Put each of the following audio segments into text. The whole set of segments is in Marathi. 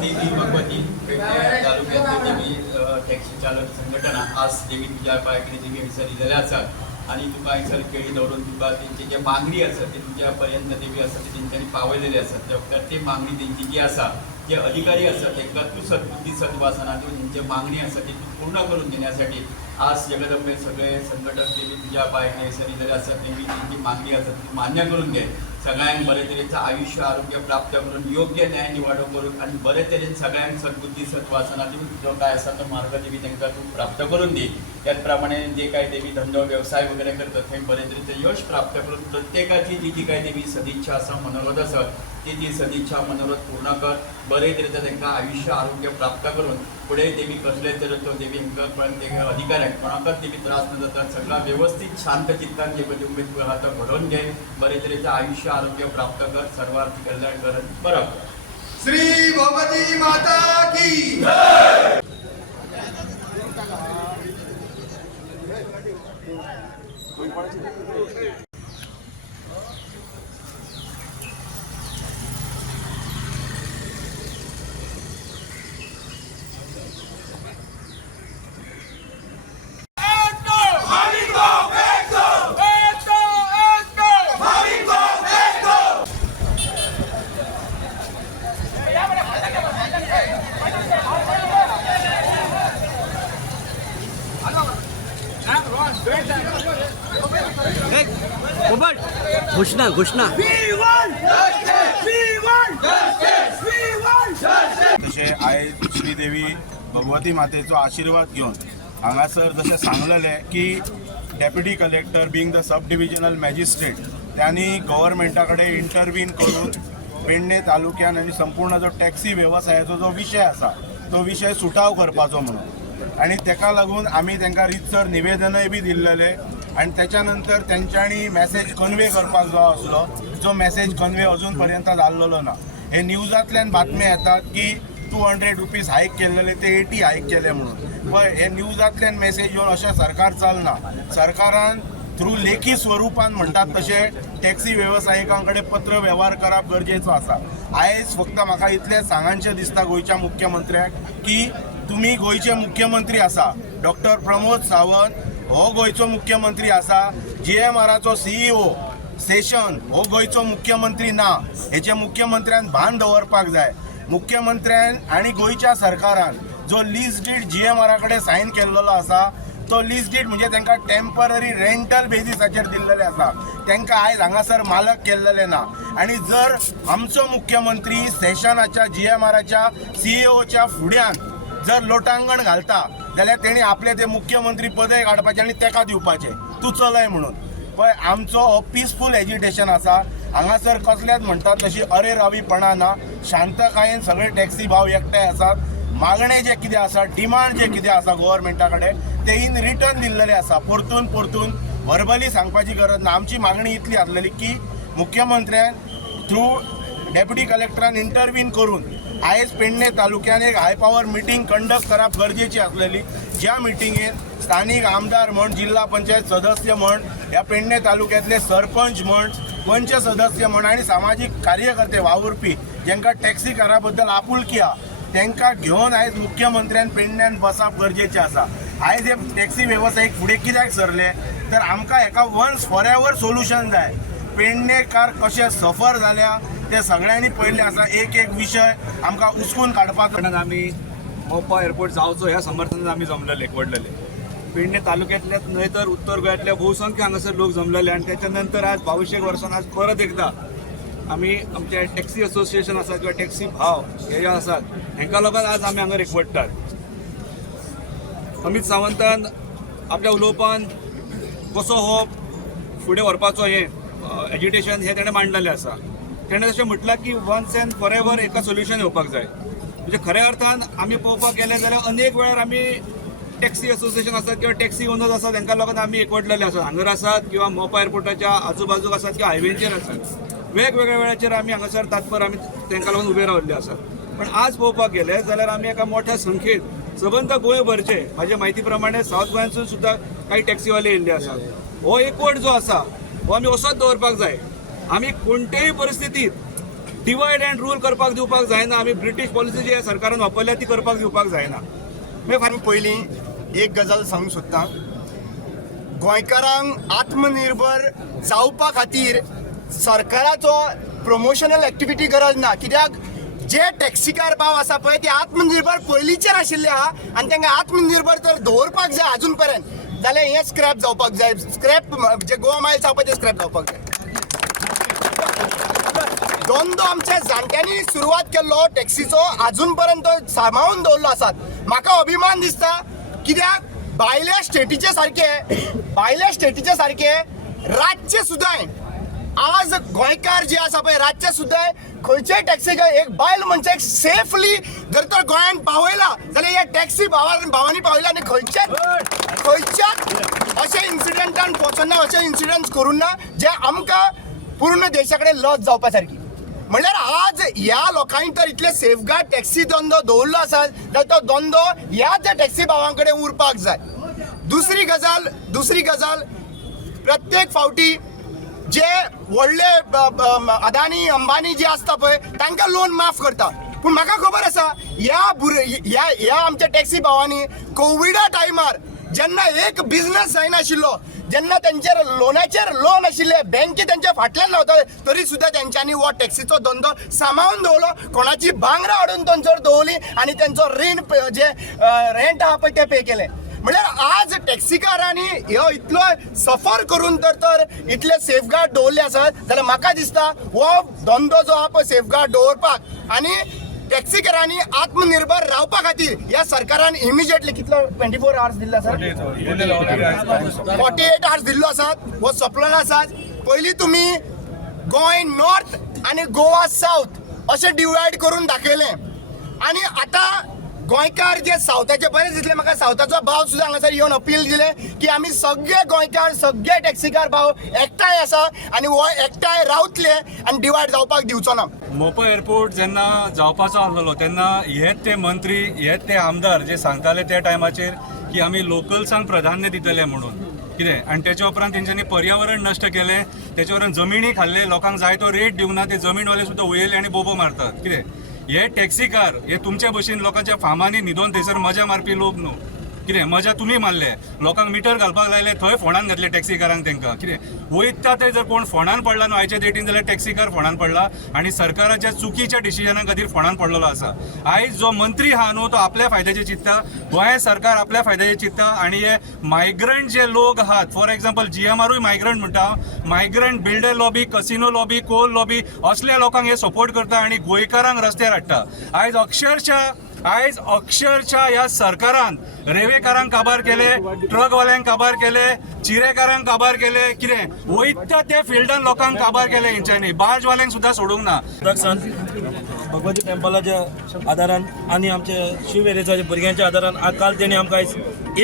देवी भगवती तालुक्यातली देवी टॅक्सी चालक संघटना आज देवी तुझ्या पांयकडे देवी हयसर इल्लेले आसात आनी तुका हयसर केळी दवरून तुका तेंची जे मागणी आसा ती तुज्या पर्यंत देवी आसा ती तेंच्यांनी पावयलेली आसा. प्रत्येक मागणी तेंची जी आसा जे अधिकारी आसा तांकां तूं सद्बुद्धी सद्वासना दिवन तेंची मागणी आसा ती पूर्ण करून देण्यासाठी आज जगदंबे सगळे संघटक देवी तुझ्या पांयकडे हयसर इल्लेले आसात. तेंची तेंची मागणी आसा ती मान्य करून घे. सगळ्यांक बरे तरेचं आयुष्य आरोग्य प्राप्त करून योग्य न्याय निवाडो करून आणि बरे तरेन सगळ्यांक सद्बुद्धी सद्वासना दिवन जो काय आसा तो मार्ग देवी तांकां तूं प्राप्त करून दी. त्याच प्रमाणे जे काय देवी धंदो व्यवसाय वगैरे करतात थंय बरे तरेचं यश प्राप्त करून प्रत्येकाची जी काय देवी सदिच्छा आसा मनोरथ आसा ती सदिच्छा मनोरथ पूर्ण कर. बरे तरेचं तांकां आयुष्य आरोग्य प्राप्त करून पुढे देवी कसले तरेचो देवी हांकां अधिकाऱ्यांक कोणाकच देवी त्रास न जाता सगळा व्यवस्थित शांत चित्तान जे उमेद आहा तो घडोवन घे. बरे तरेचं आयुष्य आरोग्य प्राप्त कर. सर्वार्थी कल्याण कर. बरोबर. श्री भगवती माता की जय. घोषणा घोषणा तशें आयज श्रीदेवी भगवती मातेचो आशीर्वाद घेवन हांगासर जशें सांगलेलें की deputy collector being the sub divisional magistrate त्यांनी गव्हर्मेंटा कडेन इंटरवीन करून पेडणे तालुक्यान आनी संपूर्ण जो टॅक्सी वेवसायाचो जो विशय आसा तो विशय सुटाव करपाचो म्हणून आनी तेका लागून आमी तांकां रितसर निवेदनय बी दिल्लेलें आणि त्याच्यानंतर त्यांच्यानी मेसेज कन्वे करपाक जो आसलो जो मेसेज कन्वे अजून पर्यंत जाल्लो ना. हे न्यूजांतल्यान बातम्या येतात की 200 रुपीज हायक केलेले ते 80 हायक केले म्हणून. पण हे न्यूजांतल्यान मेसेज येवन अशें सरकार चलना. सरकारान थ्रू लेखी स्वरुपान म्हणटात तशें टॅक्सी वेवसायिकां कडेन पत्र व्यवहार करप गरजेचो आसा. आयज फक्त म्हाका इतलें सांगांचें दिसता गोंयच्या मुख्यमंत्र्याक की तुमी गोंयचे मुख्यमंत्री आसा. डॉक्टर प्रमोद सावंत हो गोंयचो मुख्यमंत्री आसा. GMRचो CEO सेशन हो गोंयचो मुख्यमंत्री ना. हेचे मुख्यमंत्र्यान भान दवरपाक जाय. मुख्यमंत्र्यान आनी गोंयच्या सरकारान जो लीज डीड GMR कडेन सायन केल्लो आसा तो लीज डीड म्हणजे तांकां टेम्पररी रेंटल बेजिसाचेर दिल्लेले आसा. तांकां आयज हांगासर मालक केल्लेले ना. आनी जर आमचो मुख्यमंत्री सेशनाच्या GMRच्या CEOच्या फुड्यान जर लोटांगण घालता जाल्यार तेणी आपले ते मुख्यमंत्री पदय काडपाचें आनी तेका दिवपाचें तूं चलय म्हणून. पळय आमचो हो पिसफूल एजिटेशन आसा. हांगासर कसल्याच म्हणटात तशी अरेरावीपणा ना. शांतकायेन सगळे टॅक्सी भाव एकठांय आसात. मागणे जे कितें आसा डिमांड जे कितें आसा गव्हर्मेंटा कडेन ते इन रिटर्न दिल्लेले आसा. परतून वर्बली सांगपाची गरज ना. आमची मागणी इतली आसलेली की मुख्यमंत्र्यान थ्रू डेप्युटी कलेक्टरान इंटरवीन करून आयज पेडणे तालुक्यान एक हाय पावर मिटींग कंडक्ट करप गरजेची आसलेली. ज्या मिटिंगेन स्थानीक आमदार म्हण जिल्हा पंचायत सदस्य म्हण ह्या पेडणे तालुक्यातले सरपंच म्हण पंच सदस्य म्हण आनी सामाजीक कार्यकर्ते वावुरपी जांकां टॅक्सी कारा बद्दल आपुलकी आहा तांकां घेवन आयज मुख्यमंत्र्यान पेडण्यान बसप गरजेचें आसा. आयज हे टॅक्सी वेवसायीक फुडें कित्याक सरले तर आमकां हेका वन्स फॉर एवर सोल्युशन जाय. पेडणेकार कशे सफर जाल्या ते सगळ्यांनी पयले आसा एक एक विशय आमकां उचकून काडपाक. आम्ही मोपा एअरपोर्ट जावचो ह्या समर्थनात आम्ही जमलेले एकवटलेले. पेडणे तालुक्यातल्याच न्हय तर उत्तर गोंयांतल्या बहुसंख्य हांगासर लोक जमलेले आणि त्याच्यानंतर आज 2200 वर्सान आज परत एकदा आम्ही आमचे टॅक्सी असोसिएशन आसात किंवा टॅक्सी भाव हे जे आसात हांकां लागून आज आमी हांगा एकवटतात. अमित सावंतान आपल्या उलोवपान कसो हो फुडें व्हरपाचो हे एज्युटेशन हे ताणें मांडलेलें आसा. ताणें तशें म्हटलां की वन्स एंड फॉर एवर एका सोल्युशन येवपाक जाय. म्हणजे खऱ्या अर्थान आमी पळोवपाक गेले जाल्यार अनेक वेळार आमी टॅक्सी असोसिएशन आसात किंवा टॅक्सी ओनर्स आसात तांकां लागून आमी एकवटलेले आसात. हांगर आसात किंवा मोपा एअरपोर्टाच्या आजूबाजूक आसात किंवा हायवेचेर आसात. वेगवेगळ्या वेळाचेर आमी हांगासर तात्पर आमी तांकां लागून उबे रावल्ले आसात. पण आज पळोवपाक गेले जाल्यार आमी एका मोठ्या संख्येन सबंद गोंयभरचे म्हाजे म्हायती प्रमाणे सावथ गोंयांतसून सुद्दां काही टॅक्सीवाले येयल्ले आसात. हो एकवट जो आसा हो आमी असोच दवरपाक जाय. आमी कोणतेय परिस्थितीत डिवायड अँड रूल करपाक दिवपाक जायना. आमी ब्रिटीश पॉलिसी जी सरकारान वापरल्या ती करपाक दिवपाक जायना. आमी पयलीं एक गजाल सांगूंक सोदतां. गोंयकारांक आत्मनिर्भर जावपा खातीर सरकाराचो प्रमोशनल एक्टिविटी गरज ना. कित्याक जे टॅक्सीकार भाव आसा पळय ते आत्मनिर्भर पयलींचेर आशिल्ले आहा आनी तांकां आत्मनिर्भर तर दवरपाक जाय अजून पर्यंत जाल्यार हें स्क्रॅप जावपाक जाय. स्क्रॅप जे गोवा मायल्स आसा पळय ते स्क्रॅप जावपाक जाय. दोनदो आमच्या जाणट्यांनी सुरवात केल्लो टॅक्सीचो अजून पर्यंत सांबाळून दवरलो आसात. म्हाका अभिमान दिसता कित्याक भायल्या स्टेटीचे सारके राज्य सुद्दां आज गोंयकार जे आसा पळय राज्य सुद्दां खंयचेय टॅक्सीक एक बायल मनशाक सेफली जर तर गोंयांत पावयला जाल्यार ह्या टॅक्सी भावांनी पावयला आनी खंयच्याच अशे इन्सिडंटान पोचना अशे इन्सिडंट्स करून ना जे आमकां पूर्ण देशा कडेन लज जावपा सारकी. म्हणल्यार आज ह्या लोकांनी तर इतले सेफगार्ड टॅक्सी धंदो दवरलो आसा जाल्यार तो धंदो ह्याच टॅक्सी भावां कडेन उरपाक जाय. दुसरी गजाल प्रत्येक फावटी जे व्हडले अदानी अंबानी जे आसता पळय तांकां लोन माफ करता. पूण म्हाका खबर आसा ह्या आमच्या टॅक्सी भावांनी कोविडा टायमार जेन्ना एक बिझनस जायनाशिल्लो जेन्ना तेंचेर लोनाचेर लोन आशिल्ले बँके तेंच्या फाटल्यान लावता तरी सुद्दां तेंच्यांनी हो टॅक्सीचो धंदो सांबाळून दवरलो. कोणाची भांगरां हाडून तांचेर दवरली आनी तेंचो रीण जे रेंट आहा पळय ते पे केलें. म्हणल्यार आज टॅक्सीकारांनी ह्यो इतलो सफर करून तर इतले सेफगार्ड दवरले आसात जाल्यार म्हाका दिसता हो धंदो जो आहा पळय सेफगार्ड दवरपाक आनी टॅक्सीकारांनी आत्मनिर्भर रावपा खातीर ह्या सरकारान इमिजिएटली कितलो 24 आवर्स दिल्लो आसा 48 आवर्स दिल्लो आसा. हो सोंपलो आसा. पयलीं तुमी गोंय नॉर्थ आनी गोवा सावथ अशें डिवायड करून दाखयलें आनी आतां गोंयकार जे सावथाचे बरें दिसले. म्हाका सावथाचो भाव सुद्दां हांगासर येवन अपील दिलें की आमी सगळे गोंयकार सगळे टॅक्सीकार भाव एकठांय आसा आनी हो एकठांय रावतले आनी डिवायड जावपाक दिवचो ना. मोपा एअरपोर्ट जेन्ना जावपाचो आसलो तेन्ना हेच ते मंत्री हेच ते आमदार जे सांगताले त्या टायमाचेर की आमी लोकल्सांक प्राधान्य दितले म्हणून कितें आनी तेच्या उपरांत तेंच्यांनी पर्यावरण नश्ट केलें. तेच्या उपरांत जमिनी खाल्ले. लोकांक जाय तो रेट दिवना. ते जमीनवाले सुद्दां वयले आनी बोबो मारतात. कितें हे टॅक्सीकार हे तुमचे भशेन लोकांच्या फार्मांनी न्हिदोन थंयसर मजा मारपी लोक न्हू. कितें मजा तुमी मारले. लोकांक मिटर घालपाक लायले थंय फोंडान घातले टॅक्सीकारांक. तांकां कितें वयता ते जर कोण फोंडान पडला न्हू आयच्या डेटीन जाल्यार टॅक्सीकार फोंडान पडला आनी सरकाराच्या चुकीच्या डिसिजना खातीर फोंडान पडलेलो आसा. आयज जो मंत्री आहा न्हू तो आपल्या फायद्याचे चिंतता. गोंय सरकार आपल्या फायद्याचे चिंतता आनी हे मायग्रंट जे लोक आहात फॉर एक्झाम्पल GMRूय मायग्रंट म्हणटा. Migrant builder lobby casino lobby coal lobby असल्या लोकांक हे सपोर्ट करता आनी गोंयकारांक रस्त्यार हाडटा. आयज अक्षरशः ह्या सरकारान रेल्वेकारांक काबार केले. ट्रकवाल्यांक काबार केले. चिरेकारांक काबार केले. कितें वयता त्या फिल्डान लोकांक काबार केले हेंच्यांनी. बार्जवाल्यांक सुद्दां सोडूंक ना. भगवती टेम्पलाच्या आदारान आनी आमचे शिववेरेच्या भुरग्यांच्या आदारान काल तेणी आमकां आयज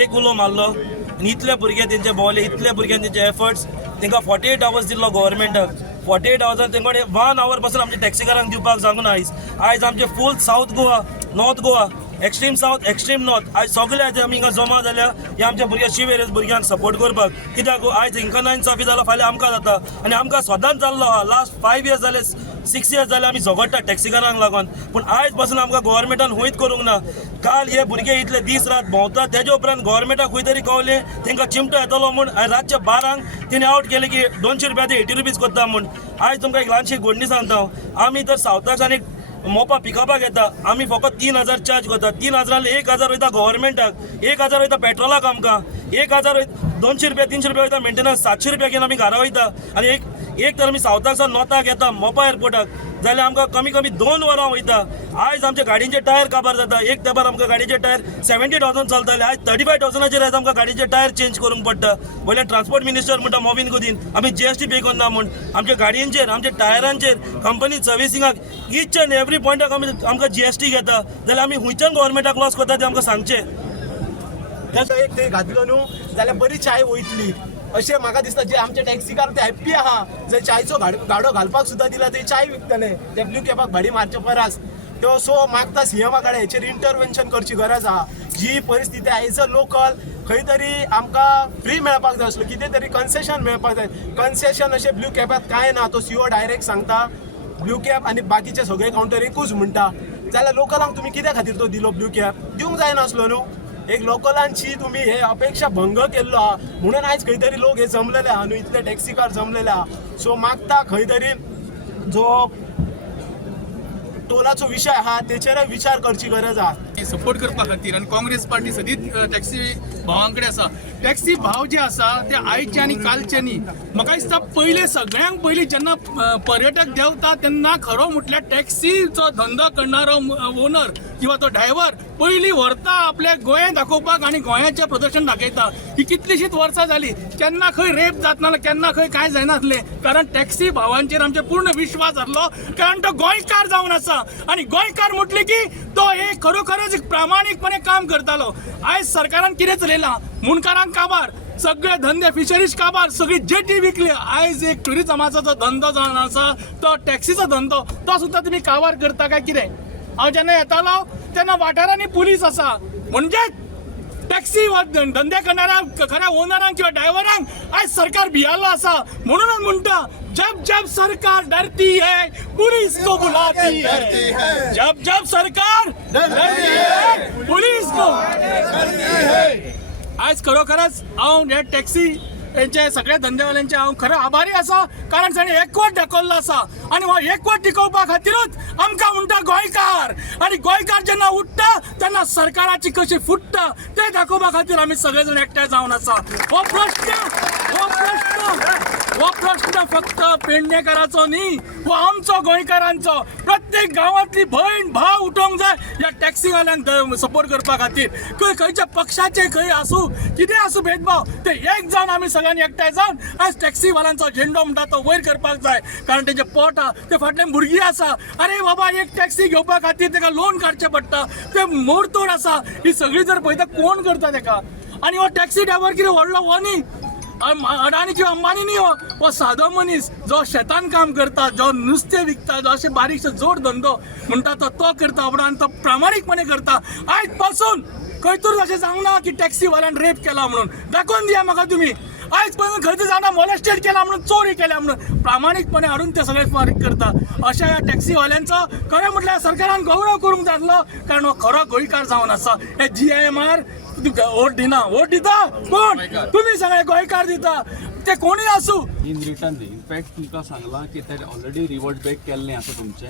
एक उलो मारलो आनी इतले भुरगे तेंचे भोवले. इतले भुरग्यांनी तेंचे एफर्ट्स तांकां 48 आवर्स दिल्लो गव्हर्मेंटाक. 48 आवर्सान तेंकडे 1 आवर पासून आमच्या टॅक्सीकारांक दिवपाक सांगून आयज आमचे full south Goa north Goa extreme south extreme north आयज सगळे आमी हिंगा जमा जाल्या हे आमच्या भुरग्या शिवेरेज भुरग्यांक सपोर्ट करपाक. कित्याक आयज हिंका नाइंसाफी जाला फाल्यां आमकां जाता आनी आमकां सदांच जाल्लो आहा. लास्ट 5 years जाले 6 years जाले आमी झगडटा टॅक्सीकारांक लागून पूण आयज पासून आमकां गोव्हर्मेंटान हुंयत करूंक ना काल हे भुरगे इतले दीस रात भोंवता तेज्या उपरांत गोव्हर्मेंटाक खंय तरी कळलें तांकां चिमटो येतलो म्हूण रातच्या 12 तेणी आउट केले की 200 रुपया ते 80 रुपीज करता म्हूण आयज तुमकां एक ल्हानशी घडणी सांगता हांव आमी तर सावथाच्यान एक मोपा पिकअपाक येता आमी फकत 3000 चार्ज करता 3000 1000 वयता गोव्हर्मेंटाक 1000 वयता पेट्रोलाक आमकां 1000 200 रुपया 300 रुपया वयता मेंटेनन्स 700 रुपया घेवन आमी घरा वयता आनी एक तर आमी सावथाकसान नॉर्थाक येता मोपा एअरपोर्टाक जाल्यार आमकां कमी कमी 2 वरां वयता आयज आमच्या गाडींचे टायर काबार जाता एक तेंपार आमकां गाडीचे टायर 70,000 चलताले आयज 35,000 आयज आमकां गाडीचे टायर चेंज करूंक पडटा वयल्यान ट्रान्सपोर्ट मिनिस्टर म्हणटा मोविन गुदीन आमी जीएसटी पे करना म्हूण आमच्या गाडयांचेर आमच्या टायरांचेर कंपनी सर्विसिंगाक ईच एंड एवरी पॉयंटाक आमकां जीएसटी घेता जाल्यार आमी हुंयच्यान गोव्हर्मेंटाक लॉस करता ते आमकां सांगचें एक ते घातलो न्हू जाल्यार बरी चाय वयतली अशें म्हाका दिसता जे आमचे टॅक्सीकार ते हॅप्पी आहा जर चायचो गाडो घालपाक सुद्दां दिला ते चाय विकतले ते ब्लू कॅबाक भाडी मारचे परस तो सो मागता सीएमा कडेन हेचेर इंटरव्हेन्शन करची गरज आहा जी परिस्थिती एज अ लोकल खंय तरी आमकां फ्री मेळपाक जाय आसलो कितें तरी कन्सेशन मेळपाक जाय कन्सेशन अशें ब्लू कॅबाक कांय ना तो सीओ डायरेक्ट सांगता ब्लू कॅब आनी बाकीचे सगळे काउंटर एकूच म्हणटा जाल्यार लोकलांक तुमी कित्या खातीर तो दिलो ब्लू कॅब दिवंक जायनासलो न्हू एक लोकलांची तुम्ही हे अपेक्षा भंग केल्लो आहा म्हणून आयज खंय तरी लोक हे जमलेले आहा न्हू इतले टॅक्सीकार जमलेले आहा सो मागता खंय तरी जो टोलाचो विषय आहा तेचेरय विचार करची गरज आहा सपोर्ट करपा खातीर आनी काँग्रेस पार्टी सदींच टॅक्सी भावां कडेन आसा टॅक्सी भाव जे आसा ते आयचे आनी कालचे न्ही म्हाका दिसता पयले सगळ्यांक पयलीं जेन्ना पर्यटक देंवता तेन्ना खरो म्हटल्यार टॅक्सीचो धंदो करणारो ओनर किंवा तो ड्रायव्हर पयलीं व्हरता आपले गोंय दाखोवपाक आनी गोंयाचें प्रदर्शन दाखयता ही कितलींशींच वर्सां जालीं केन्ना खंय रेप जातनासलें केन्ना खंय कांय जायनासलें कारण टॅक्सी भावांचेर आमचे पूर्ण विश्वास आसलो कारण तो गोंयकार जावन आसा आनी गोंयकार म्हटले की तो एक खरोखरच प्रामाणीकपणे काम करतालो आयज सरकारान कितें चलयलां मुणकारांक काबार सगळे धंदे फिशरीज काबार सगळी जेटी विकली आयज एक टुरिजमाचो जो धंदो जावन आसा तो टॅक्सीचो धंदो तो सुद्दां तुमी काबार करता काय कितें हांव जेन्ना येतालो तेन्ना वाठारांनी पुलीस आसा म्हणजे टॅक्सी धंदे करणाऱ्या खऱ्या ओनरांक किंवा ड्रायव्हरांक आयज सरकार भियाल्लो आसा म्हणूनच म्हणटा जब जब सरकार डरती है पुलिस को बुलाती है जब जब सरकार डरती है पुलिस को आज खरोखरच हांव हे टॅक्सी यांचे सगळे धंदेवाल्यांचे हांव खरो आभारी आसा कारण ताणें एकवट दाखयल्लो आसा आनी हो एकवट टिकोवपा खातीरूच आमकां म्हणटा गोंयकार आनी गोंयकार जेन्ना उठ्ठा तेन्ना सरकाराची कशी फुट्टा ते दाखोवपा खातीर आमी सगळे जाण एकठांय जावन आसा हो प्रश्न फक्त पेडणेकाराचो न्ही हो आमचो गोंयकारांचो प्रत्येक गांवांतली भयण भाव उठोवंक जाय ह्या टॅक्सीवाल्यांक सपोर्ट करपा खातीर खंयच्या पक्षाचे खंय आसूं कितें आसूं भेदभाव ते एक जावन आमी सगळ्यांनी एकठांय जावन आज टॅक्सीवाल्यांचो झेंडो म्हणटा तो वयर करपाक जाय कारण तेजे पोट आहा ते फाटल्यान भुरगीं आसा अरे बाबा एक टॅक्सी घेवपा खातीर ताका लोन काडचें पडटा ते मोडतोड आसा ही सगळी जर पळयता कोण करता ताका आनी हो टॅक्सी ड्रायव्हर कितें व्हडलो हो न्ही अडाणी किंवा अंबानी न्ही हो सादो मनीस जो शेतान काम करता जो नुस्तें विकता जो अशें बारीकशे जोड धंदो म्हणटा तो करता आनी तो प्रामाणीकपणे करता आयज पासून खंय तर अशें सांगना की टॅक्सीवाल्यान रेप केला म्हणून दाखोवन दिया म्हाका तुमी आयज पासून खंय तर जाणा मॉलेस्टेड केला म्हणून चोरी केल्या म्हणून प्रामाणीकपणे हाडून ते सगळे फारीक करता अशा ह्या टॅक्सीवाल्यांचो खरें म्हटल्यार सरकारान गौरव करूंक जाय आसलो कारण हो खरो गोंयकार जावन आसा हे GIMR वोट दिना वोट दिता कोण तुम्ही सगळे गोंयकार दिता ते कोणी आसूं इन रिटर्न इनफॅक्ट तुमकां सांगलां की ते ऑलरेडी रिवर्ट बॅक केल्लें आसा तुमचें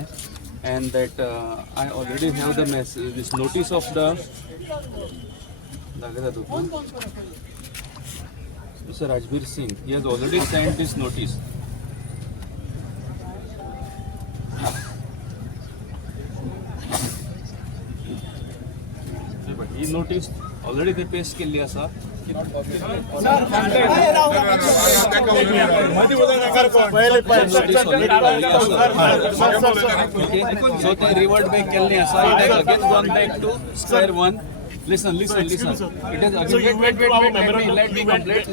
and that I already have the message this notice of the दाखयता तुका mister Rajbir Singh he has already send this notice ही नोटीस ऑलरेडी ते पेस्ट केल्ली आसा सो ते रिवर्ट बॅक केल्लें आसा it has again gone back to square one Listen. It has again, wait. Let me complete.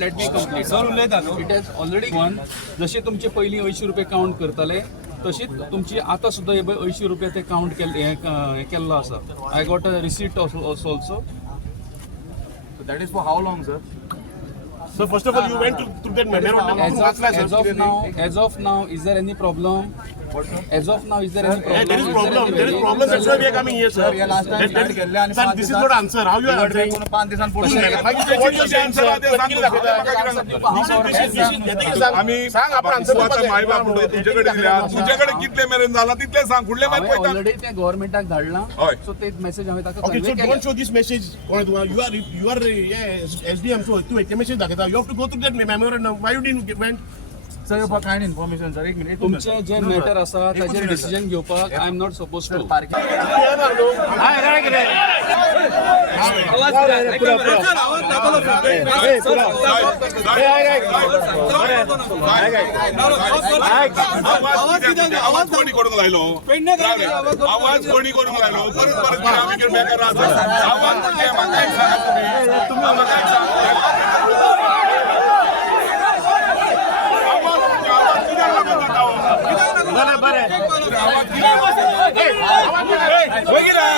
Sir, it has already gone. जसे तुमचे पयलीं 80 रुपये काउंट करताले तशीच तुमची आतां सुद्दां 80 रुपये ते काउंट केल्लो आसा I got a receipt also That is for how long, sir? So first of all, you went to that memorandum. As of now, is there any problem? As of now, is there any problem? There is problem. There is problem. That's why we are coming here, sir. Sir, this is not answer. How you are answering? What is the answer? आम्ही आता मायबाप तुझ्याकडे दिल्या तुझ्याकडे कितले मेरेन झाला तितले सांग फुडले माहित पळयता ऑलरेडी ते गव्हर्नमेंटाक धाडला हय. सो ते मेसेज हांवें ताका Okay, so convey don't केल्या. show this message. You are SDM. So you have message दाखवता. You have to go to that memorandum. Why you didn't went? तुमचे जे मॅटर आसा ताचेर डिसिजन घेवपाक I am not supposed to आवाज कोणी करूंक लायलो आवाज कोणी करूंक लायलो परत परत आवाज म्हणजे म्हाका एक सांगा तुम्ही